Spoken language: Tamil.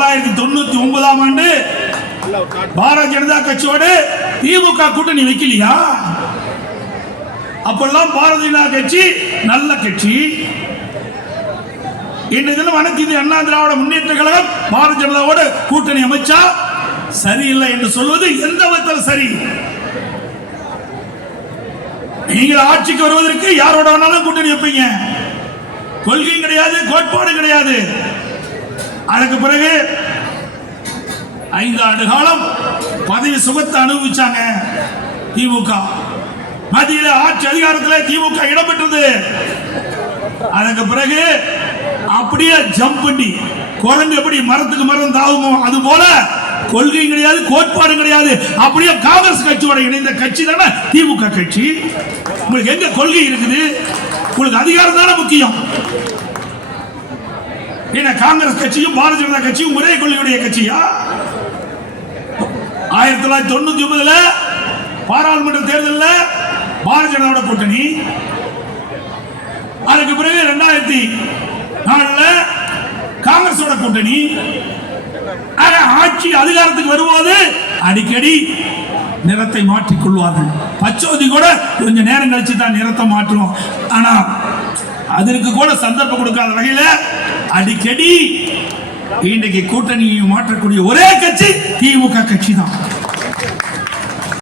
1999ஆம் ஆண்டு பாரதிய ஜனதா கட்சியோடு திமுக கூட்டணி வைக்கலையா? அப்பெல்லாம் பாரதிய ஜனதா கட்சி நல்ல கட்சி. இன்றைய தினம் அனைத்து இந்திய அண்ணா திராவிட முன்னேற்ற கழகம் பாரதிய ஜனதாவோடு கூட்டணி அமைச்சா சரியில்லை என்று சொல்வது எந்த விதத்தில் சரி? நீங்கள் ஆட்சிக்கு வருவதற்கு யாரோட வேணாலும் கூட்டணி வைப்பீங்க. கொள்கையும் கிடையாது, கோட்பாடு கிடையாது. அதுக்கு பிறகு 5 ஆண்டு காலம் பதவி சுகத்தை அனுபவிச்சாங்க திமுக. மத்தியில் ஆட்சி அதிகாரத்தில் திமுக இடம்பெற்றது. அதுக்கு பிறகு அப்படியே ஜம்ப் பண்ணி குரங்கு எப்படி மரத்துக்கு மரம் தாவுமோ அது போல கொள்கையும் கிடையாது, கோட்பாடு கிடையாது. அப்படியே காங்கிரஸ் கட்சியோட இணைந்த கட்சி தானே திமுக கட்சி. உங்களுக்கு எங்க கொள்கை இருக்குது? உங்களுக்கு அதிகாரம் தானே முக்கியம். காங்கிரஸ் கட்சியும் பாரதிய ஜனதா கட்சியும் ஒரே கொள்கையுடைய கட்சியா? 1999 பாராளுமன்ற தேர்தலில் பாரதிய ஜனதா கூட்டணி. அதுக்கு பிறகு 2004 காங்கிரஸோட கூட்டணி. ஆட்சி அதிகாரத்துக்கு வரும்போது அடிக்கடி நிறத்தை மாற்றிக் கொள்வார்கள். பச்சோதி கூட கொஞ்ச நேரம் கழிச்சு தான் நிறத்தை மாற்றுவோம். ஆனா அதற்கு கூட சந்தர்ப்பம் கொடுக்காத வகையில அடிக்கடி இன்றைக்கு கூட்டணியை மாற்றக்கூடிய ஒரே கட்சி திமுக கட்சி தான்.